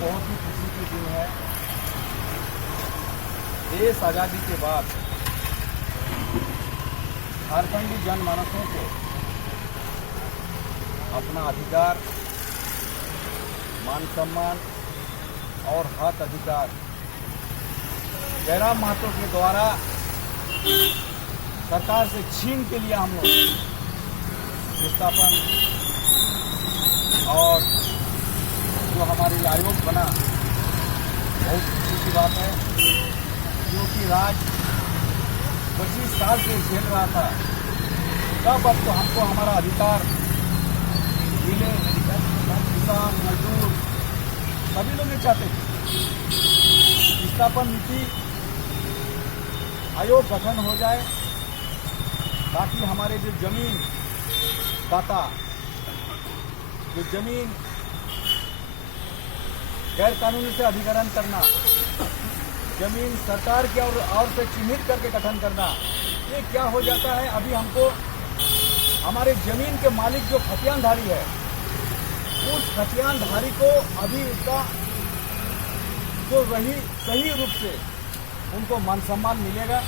बहुत ही खुशी की दिन है। देश आज़ादी के बाद झारखंडी जनमानसों को अपना अधिकार, मान सम्मान और हक अधिकार जयराम महतो के द्वारा सरकार से छीन के लिए हम लोग विस्थापन और जो हमारे आयोग बना, बहुत खुशी की बात है। क्योंकि राज 25 साल से झेल रहा था, तब अब तो हमको हमारा अधिकार मिले। किसान, मजदूर सभी लोग ये चाहते थे विस्थापन नीति आयोग गठन हो जाए, ताकि हमारे जो जमीन दाता, जो जमीन गैर कानूनी से अधिग्रहण करना, जमीन सरकार की ओर से चिन्हित करके गठन करना, ये क्या हो जाता है। अभी हमको हमारे जमीन के मालिक जो खतियानधारी है, उस खतियानधारी को अभी उसका जो सही रूप से उनको मान सम्मान मिलेगा।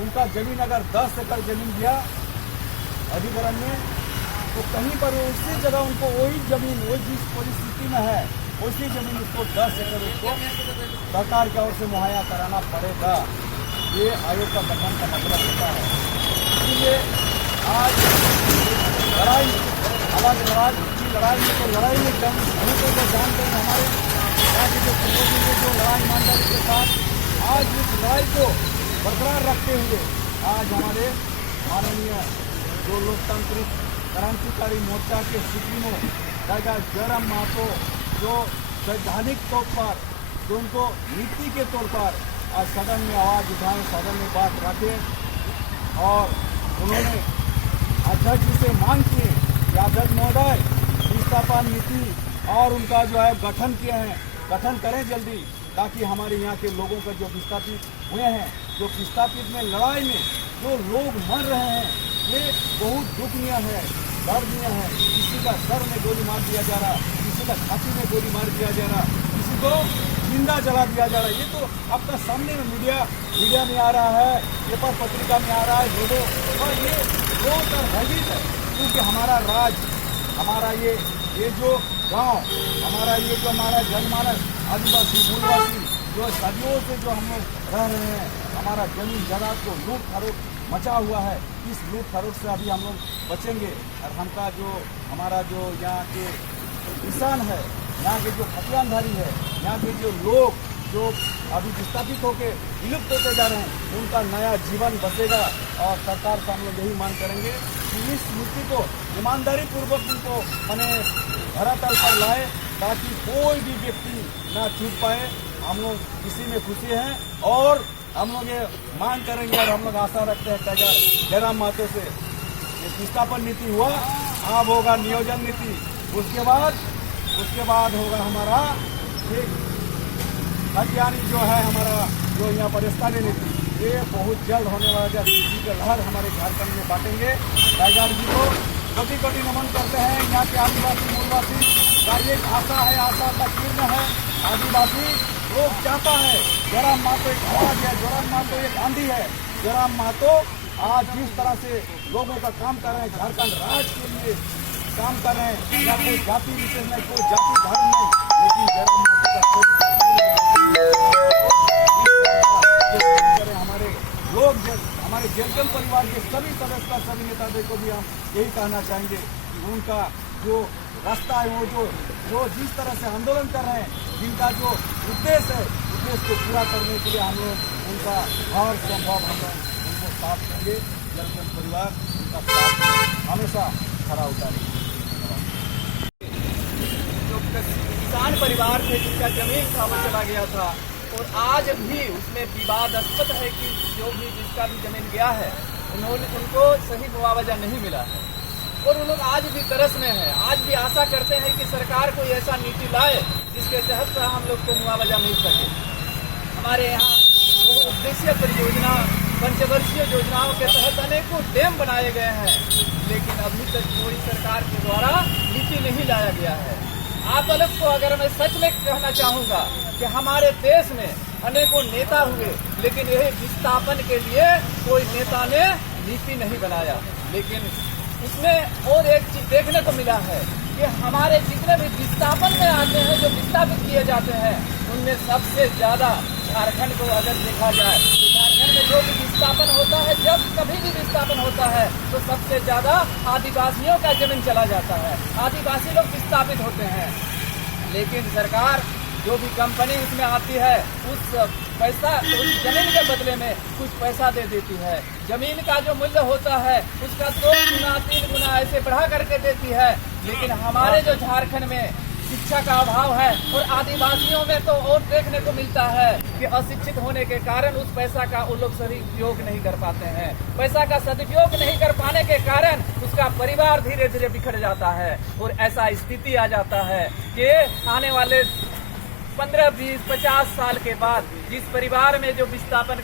उनका जमीन अगर 10 एकड़ जमीन दिया अधिग्रहण में, तो कहीं पर उसी जगह उनको वही जमीन, वही जिस परिस्थिति में है उसी जमीन उसको 10 एकड़ उसको सरकार की ओर से मुहैया कराना पड़ेगा। ये आयोग का गठन का मतलब होता है। इसलिए आज लड़ाई में तो लड़ाई में हम तो जानते हैं, हमारे यहाँ के जो पूर्वजों ने जो लड़ाई ईमानदारी के साथ आज इस लड़ाई को बरकरार रखते हुए आज हमारे माननीय जो लोकतांत्रिक क्रांतिकारी मोर्चा के सुप्रीमो टाइगर जयराम महतो, जो वैधानिक तौर पर, जो उनको नीति के तौर पर आज सदन में आवाज़ उठाए, सदन में बात रखे और उन्होंने अध्यक्ष से मांग की कि अध्यक्ष महोदय विस्थापन नीति और उनका जो है गठन किए हैं, गठन करें जल्दी, ताकि हमारे यहाँ के लोगों का जो विस्थापित हुए हैं, जो विस्थापित में लड़ाई में जो लोग मर रहे हैं, ये बहुत दुखनीय है, दर्दनीय है। किसी का सर में गोली मार दिया जा रहा, किसी का छाती में गोली मार दिया जा रहा, किसी को जिंदा जला दिया जा रहा है। ये तो आपका सामने में मीडिया में आ रहा है, पेपर पत्रिका में आ रहा है लोगों, और ये बहुत भयभीत है। क्योंकि हमारा राज, हमारा ये जो गांव, हमारा ये जो हमारा जनमानस आदिवासी मूलवासी जो सदियों से जो हम लोग रह रहे हैं, हमारा जमीन जायदाद को लूट खरोट मचा हुआ है। इस लूट खरोट से अभी हम लोग बचेंगे और हमका जो हमारा जो यहाँ के किसान है, यहाँ के जो खतियानधारी है, यहाँ के जो लोग जो अभी विस्थापित होकर विलुप्त होते जा रहे हैं, उनका नया जीवन बचेगा। और सरकार से हम लोग यही मांग करेंगे कि इस नीति को ईमानदारी पूर्वक उनको धरातल पर लाए, ताकि कोई भी व्यक्ति ना छूट पाए। हम लोग इसी में खुशी हैं और हम लोग ये मांग करेंगे और हम लोग आशा रखते हैं टाइगर जयराम महतो से। ये विस्थापन नीति हुआ, अब होगा नियोजन नीति, उसके बाद होगा हमारा खतियानी जो है हमारा जो यहाँ पर स्थानीय नीति, ये बहुत जल्द होने वाला है। इसी के लहर हमारे झारखंड में बांटेंगे। टाइगर जी को कोटि नमन करते हैं। यहाँ के आदिवासी मूलवासी का एक आशा है, आशा का किरण है। आदिवासी लोग चाहता है, जयराम महतो एक आवाज है, जयराम महतो एक आंधी है। जयराम महतो आज जिस तरह से लोगों का काम कर रहे हैं, झारखंड राज्य के लिए काम कर रहे हैं, या कोई जाति विशेष नहीं, कोई जाति धर्म नहीं, लेकिन जयराम महतो का हमारे लोग, हमारे जलजन परिवार के सभी सदस्य, सभी नेता को भी हम यही कहना चाहेंगे कि उनका जो रास्ता है, वो जो जिस तरह से आंदोलन कर रहे हैं, जिनका जो उद्देश्य है, उद्देश्य को पूरा करने के लिए हम लोग उनका हर संभव हम लोग उनको साथ देंगे। जलजन परिवार उनका साथ हमेशा खड़ा उतारेंगे। जो किसान परिवार थे, जिनका जमीन था वो चला गया था, और आज भी उसमें विवादास्पद है कि जो भी जिसका भी जमीन गया है, उनको सही मुआवजा नहीं मिला है, और उन लोग आज भी तरस में हैं। आज भी आशा करते हैं कि सरकार कोई ऐसा नीति लाए जिसके तहत हम लोग को मुआवजा मिल सके। हमारे यहाँ वो उद्देश्य परियोजना, पंचवर्षीय योजनाओं के तहत अनेकों डैम बनाए गए हैं, लेकिन अभी तक कोई सरकार के द्वारा नीति नहीं लाया गया है। आप लोग को अगर मैं सच में कहना चाहूँगा कि हमारे देश में अनेकों नेता हुए, लेकिन यही विस्थापन के लिए कोई नेता ने नीति नहीं बनाया। लेकिन इसमें और एक चीज देखने को मिला है कि हमारे जितने भी विस्थापन में आते हैं, जो विस्थापित किए जाते हैं, उनमें सबसे ज्यादा झारखंड को अगर देखा जाए तो झारखंड में जो भी विस्थापन होता है, जब कभी भी विस्थापन होता है तो सबसे ज्यादा आदिवासियों का जमीन चला जाता है, आदिवासी लोग विस्थापित होते हैं। लेकिन सरकार जो भी कंपनी इसमें आती है, उस पैसा उस जमीन के बदले में कुछ पैसा दे देती है। जमीन का जो मूल्य होता है उसका 2 गुना 3 गुना ऐसे बढ़ा करके देती है। लेकिन हमारे जो झारखंड में शिक्षा का अभाव है और आदिवासियों में तो और देखने को मिलता है कि अशिक्षित होने के कारण उस पैसा का वो लोग सदुपयोग नहीं कर पाते हैं। पैसा का सदुपयोग नहीं कर पाने के कारण उसका परिवार धीरे धीरे बिखर जाता है और ऐसा स्थिति आ जाता है कि आने वाले 15, 20, 50 साल के बाद जिस परिवार में जो विस्थापन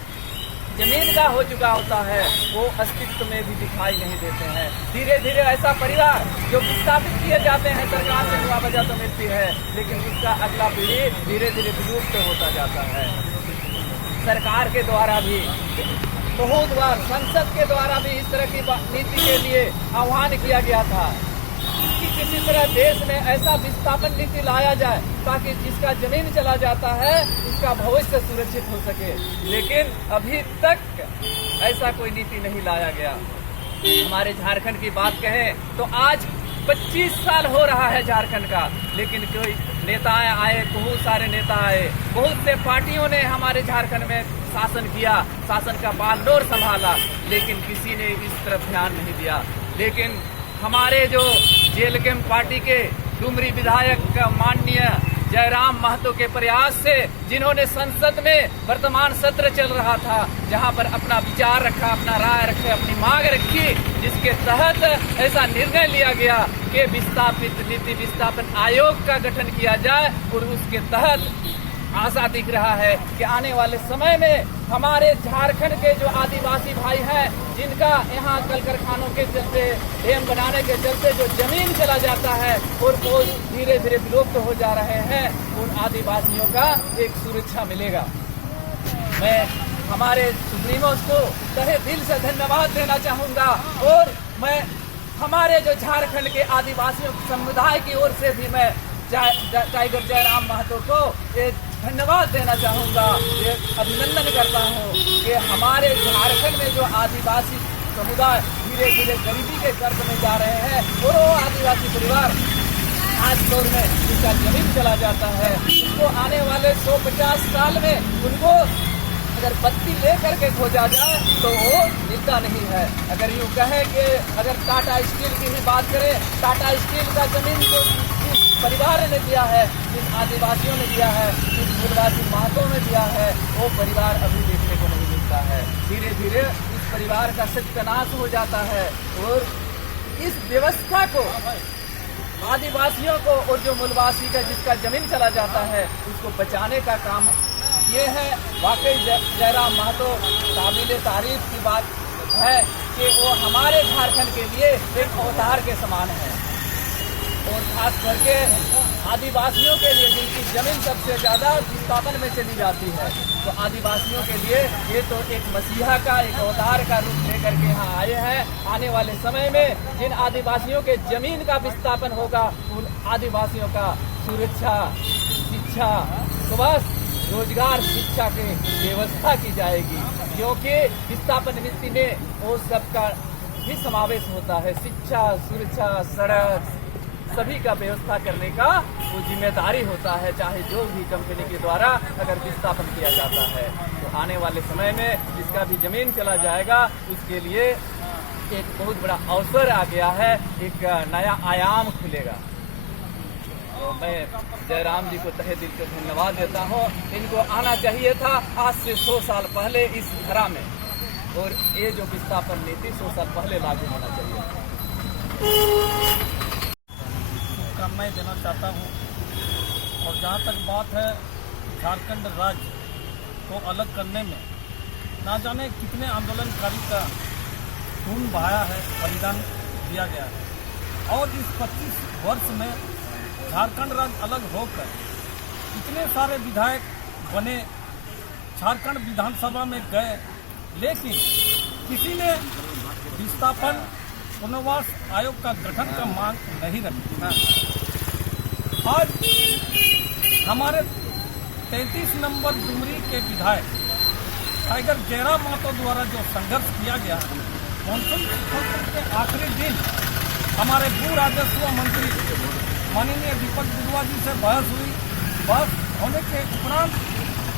जमीन का हो चुका होता है, वो अस्तित्व में भी दिखाई नहीं देते हैं। धीरे धीरे ऐसा परिवार जो विस्थापित किए जाते हैं, सरकार से मुआवजा तो मिलती है, लेकिन उसका अगला पीढ़ी धीरे धीरे विलुप्त होता जाता है। सरकार के द्वारा भी बहुत बार, संसद के द्वारा भी इस तरह की नीति के लिए आह्वान किया गया था कि किसी तरह देश में ऐसा विस्थापन नीति लाया जाए ताकि जिसका जमीन चला जाता है उसका भविष्य सुरक्षित हो सके। लेकिन अभी तक ऐसा कोई नीति नहीं लाया गया। हमारे झारखंड की बात कहें तो आज 25 साल हो रहा है झारखंड का, लेकिन कोई नेता आए, बहुत सारे नेता आए, बहुत से पार्टियों ने हमारे झारखंड में शासन किया, शासन का बागडोर संभाला, लेकिन किसी ने इस तरफ ध्यान नहीं दिया। लेकिन हमारे जो जेएलकेएम पार्टी के डुमरी विधायक माननीय जयराम महतो के प्रयास से, जिन्होंने संसद में वर्तमान सत्र चल रहा था, जहां पर अपना विचार रखा, अपना राय रखे, अपनी मांग रखी, जिसके तहत ऐसा निर्णय लिया गया कि विस्थापित नीति विस्थापन आयोग का गठन किया जाए। और उसके तहत आशा दिख रहा है कि आने वाले समय में हमारे झारखंड के जो आदिवासी भाई हैं, जिनका यहाँ कल कारखानों के चलते, डैम बनाने के चलते जो जमीन चला जाता है और वो धीरे धीरे विलुप्त हो जा रहे हैं, उन आदिवासियों का एक सुरक्षा मिलेगा। मैं हमारे सुप्रीमोस को तहे दिल से धन्यवाद देना चाहूँगा और मैं हमारे जो झारखंड के आदिवासियों समुदाय की ओर से भी मैं टाइगर जयराम महतो को एक धन्यवाद देना चाहूँगा, ये अभिनंदन करता हूँ कि हमारे झारखंड में जो आदिवासी समुदाय धीरे धीरे गरीबी के गर्भ में जा रहे हैं और वो आदिवासी परिवार आज दौर में जिसका जमीन चला जाता है, उसको आने वाले 150 साल में उनको अगर बत्ती लेकर के खोजा जाए तो वो मिलता नहीं है। अगर यूँ कहें कि अगर टाटा स्टील की ही बात करें, टाटा स्टील का जमीन जो परिवार ने दिया है, जिस आदिवासियों ने दिया है, जिस मूलवासी महतों ने दिया है, वो परिवार अभी देखने को नहीं मिलता है। धीरे धीरे इस परिवार का सत्यानाश हो जाता है और इस व्यवस्था को आदिवासियों को और जो मूलवासी का जिसका जमीन चला जाता है उसको बचाने का काम ये है। वाकई जयराम महतो काबिल तारीफ की बात है कि वो हमारे झारखंड के लिए एक अवतार के समान है और खास करके आदिवासियों के लिए जिनकी जमीन सबसे ज्यादा विस्थापन में चली जाती है, तो आदिवासियों के लिए ये तो एक मसीहा का, एक अवतार का रूप लेकर के यहाँ आए हैं। आने वाले समय में जिन आदिवासियों के जमीन का विस्थापन होगा, उन आदिवासियों का सुरक्षा, शिक्षा, स्वास्थ्य, रोजगार, शिक्षा की व्यवस्था की जाएगी, क्योंकि विस्थापन नीति में वो सबका भी समावेश होता है। शिक्षा, सुरक्षा, सड़क सभी का व्यवस्था करने का वो जिम्मेदारी होता है, चाहे जो भी कंपनी के द्वारा अगर विस्थापन किया जाता है। तो आने वाले समय में जिसका भी जमीन चला जाएगा उसके लिए एक बहुत बड़ा अवसर आ गया है, एक नया आयाम खुलेगा। तो मैं जयराम जी को तहे दिल से धन्यवाद देता हूँ। इनको आना चाहिए था आज से 100 साल पहले इस धरा में, और ये जो विस्थापन नीति 100 साल पहले लागू होना चाहिए। शुभकामनाएं देना चाहता हूँ। और जहाँ तक बात है झारखंड राज्य को अलग करने में, ना जाने कितने आंदोलनकारी का खून बहाया है, बलिदान दिया गया है, और इस 25 वर्ष में झारखंड राज्य अलग होकर इतने सारे विधायक बने, झारखंड विधानसभा में गए, लेकिन किसी ने विस्थापन पुनर्वास आयोग का गठन का मांग नहीं रखी। आज हमारे 33 नंबर डुमरी के विधायक टाइगर जयराम महतो द्वारा जो संघर्ष किया गया, मानसून सत्र के आखिरी दिन हमारे भू राजस्व मंत्री माननीय दीपक बिरुआ जी से बहस हुई। बहस होने के उपरांत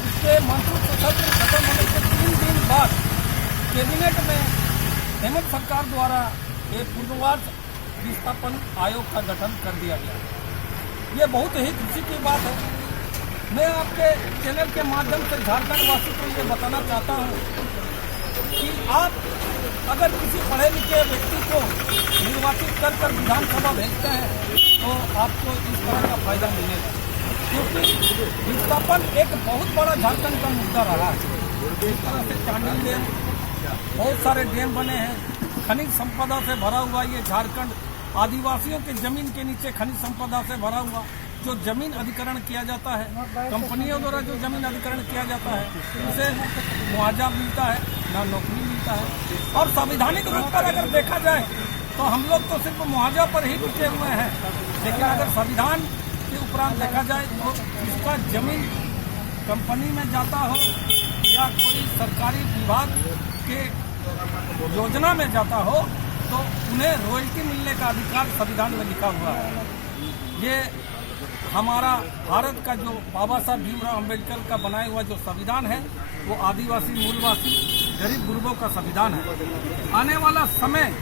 इसके मानसून सत्र खत्म होने के 3 दिन बाद कैबिनेट में हेमंत सरकार द्वारा एक पुनर्वास विस्थापन आयोग का गठन कर दिया गया। ये बहुत ही खुशी की बात है। मैं आपके चैनल के माध्यम से झारखंड वासी को ये बताना चाहता हूँ कि आप अगर किसी पढ़े लिखे व्यक्ति को निर्वाचित कर विधानसभा भेजते हैं तो आपको इस तरह का फायदा मिलेगा, क्योंकि विस्थापन एक बहुत बड़ा झारखंड का मुद्दा रहा है। इस तरह से चांडिल डैम, बहुत सारे डैम बने हैं, खनिज संपदा से भरा हुआ ये झारखंड, आदिवासियों के जमीन के नीचे खनिज संपदा से भरा हुआ, जो जमीन अधिग्रहण किया जाता है, कंपनियों द्वारा जो जमीन अधिग्रहण किया जाता है, उसे मुआवजा मिलता है, ना नौकरी मिलता है। और संवैधानिक रूप पर अगर देखा जाए तो हम लोग तो सिर्फ मुआवजा पर ही टिके हुए हैं, लेकिन अगर संविधान के उपरांत देखा जाए तो इसका जमीन कंपनी में जाता हो या कोई सरकारी विभाग के योजना में जाता हो तो उन्हें रॉयल्टी मिलने का अधिकार संविधान में लिखा हुआ है। ये हमारा भारत का जो बाबा साहब भीमराव अम्बेडकर का बनाया हुआ जो संविधान है वो आदिवासी, मूलवासी, गरीब गुरबों का संविधान है। आने वाला समय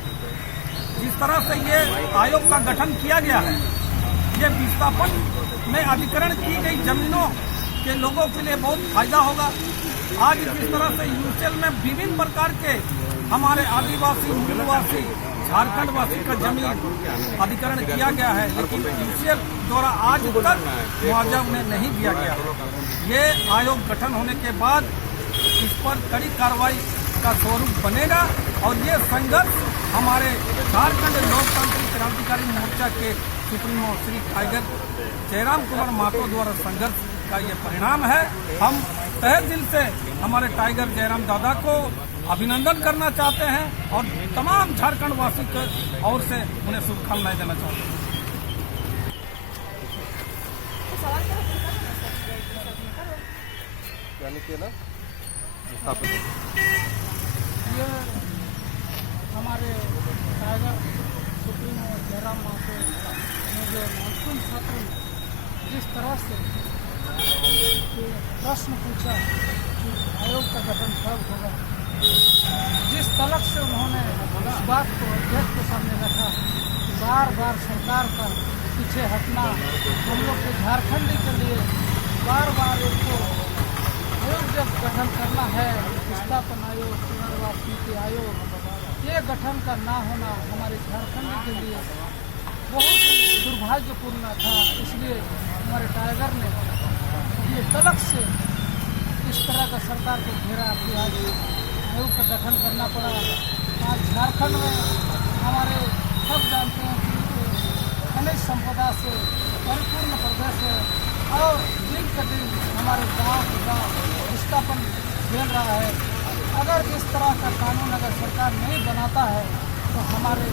जिस तरह से ये आयोग का गठन किया गया है, ये विस्थापन में अधिग्रहण की गई जमीनों के लोगों के लिए बहुत फायदा होगा। आज जिस तरह से यूसीएल में विभिन्न प्रकार के हमारे आदिवासी, मूलवासी, झारखंड वासी का जमीन अधिग्रहण किया गया है, लेकिन यूसीएल द्वारा आज तक मुआवजा उन्हें नहीं दिया गया। ये आयोग गठन होने के बाद इस पर कड़ी कार्रवाई का स्वरूप बनेगा और ये संघर्ष हमारे झारखंड लोकतांत्रिक क्रांतिकारी मोर्चा के सुप्रीमो श्री टाइगर जयराम कुमार महतो द्वारा संघर्ष का ये परिणाम है। हम तहे दिल से हमारे टाइगर जयराम दादा को अभिनंदन करना चाहते हैं और तमाम झारखंड वासी की ओर से उन्हें शुभकामनाएं देना चाहते हैं। ये हमारे टाइगर सुप्रीमो जयराम महतो ने जो मानसून सत्र जिस तरह से प्रश्न पूछा कि आयोग का गठन कब होगा, जिस तलक से उन्होंने इस बात को अध्यक्ष के सामने रखा कि बार बार सरकार का पीछे हटना, हम लोग के झारखंडी के लिए बार बार उनको आयोग जब गठन करना है, विस्थापन आयोग, पुनर्वास नीति आयोग, ये गठन का ना होना हमारे झारखंड के लिए बहुत ही दुर्भाग्यपूर्ण था। इसलिए हमारे टाइगर ने ये तलक से इस तरह का सरकार को घेरा कि आज आयोग का गठन करना पड़ा। आज झारखंड में हमारे सब जानते हैं कि खनिज संपदा से परिपूर्ण प्रदेश है और दिन प्रतिदिन हमारे गांव के गांव विस्थापन झेल रहा है। अगर इस तरह का कानून अगर सरकार नहीं बनाता है तो हमारे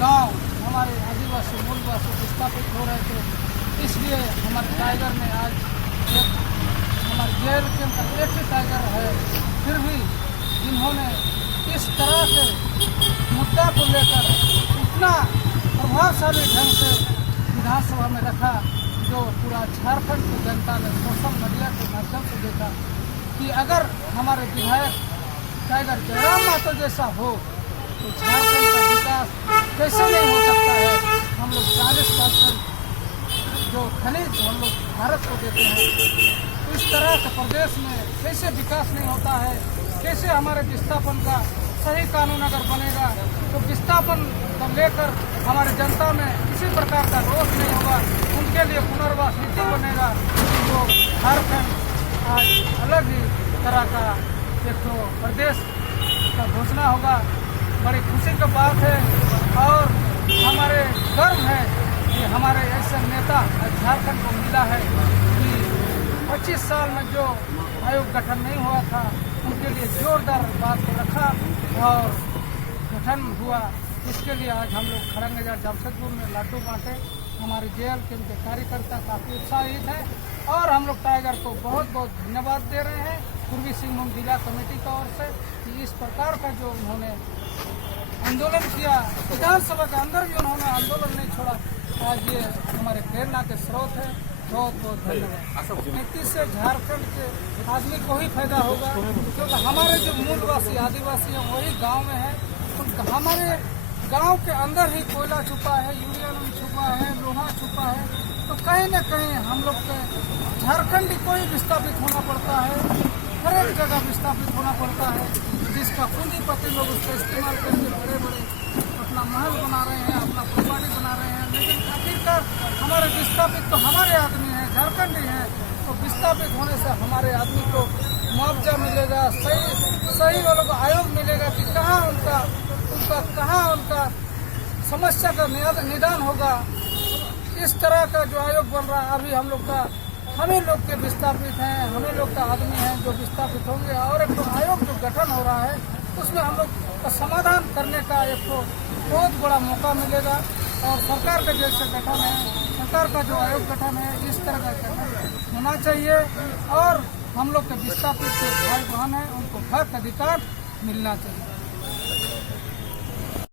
गांव, हमारे आदिवासी, मूलवासी विस्थापित हो रहे थे। इसलिए हमारे टाइगर ने आज हमारे जेल के अंदर एक ही टाइगर है, फिर भी इन्होंने इस तरह से मुद्दा को लेकर इतना प्रभावशाली ढंग से विधानसभा में रखा, जो पूरा झारखंड की जनता ने सोशल मीडिया के माध्यम से देखा कि अगर हमारे विधायक टाइगर जयराम महतो जैसा हो तो झारखंड का विकास कैसे नहीं हो सकता है। हम लोग 40% जो खनिज हम लोग भारत को देते हैं, तो इस तरह के प्रदेश में कैसे विकास नहीं होता है। कैसे हमारे विस्थापन का सही कानून अगर बनेगा तो विस्थापन को लेकर हमारे जनता में किसी प्रकार का रोष नहीं होगा, उनके लिए पुनर्वास नीति बनेगा। तो झारखंड आज अलग ही तरह का एक तो प्रदेश का घोषणा होगा। बड़ी खुशी की बात है और हमारे गर्व है कि हमारे ऐसे नेता झारखंड को मिला है कि 25 साल में जो आयोग गठन नहीं हुआ था उनके लिए जोरदार बात को रखा और गठन हुआ। इसके लिए आज हम लोग खड़ंगेजा जमशेदपुर में लड्डू बांटे। हमारे जेएल के उनके कार्यकर्ता काफ़ी उत्साहित हैं और हम लोग टाइगर को बहुत बहुत धन्यवाद दे रहे हैं पूर्वी सिंहभूम जिला कमेटी की ओर से कि इस प्रकार का जो उन्होंने आंदोलन किया, विधानसभा के अंदर भी उन्होंने आंदोलन नहीं छोड़ा। आज ये हमारे प्रेरणा के स्रोत है। बहुत बहुत धन्यवाद। नीति से झारखंड के आदमी को ही फायदा होगा क्योंकि हमारे जो मूलवासी आदिवासी हैं वही गांव में है। हमारे गांव के अंदर ही कोयला छुपा है, यूरेनियम छुपा है, लोहा छुपा है। तो कहीं न कहीं हम लोग के झारखंड को ही विस्थापित होना पड़ता है, हर एक जगह विस्थापित होना पड़ता है, जिसका पूंजीपति लोग उसका इस्तेमाल करके बड़े बड़े अपना महल बना रहे हैं, अपना प्रॉपर्टी बना रहे हैं। लेकिन आखिरकार हमारे विस्थापित तो हमारे आदमी हैं, झारखंडी हैं। तो विस्थापित होने से हमारे आदमी को मुआवजा मिलेगा, सही वालों को आयोग मिलेगा कि कहाँ उनका समस्या का निदान होगा। इस तरह का जो आयोग बन रहा है अभी हम लोग का, हमें लोग के विस्थापित हैं, हमें लोग का आदमी हैं जो विस्थापित होंगे और एक तो आयोग जो गठन हो रहा है उसमें हम लोग का समाधान करने का एक तो बहुत बड़ा मौका मिलेगा। और सरकार का जैसे गठन है, सरकार का जो आयोग गठन है इस तरह का गठन होना चाहिए और हम लोग के विस्थापित जो भाई बहन हैं उनको हक अधिकार मिलना चाहिए।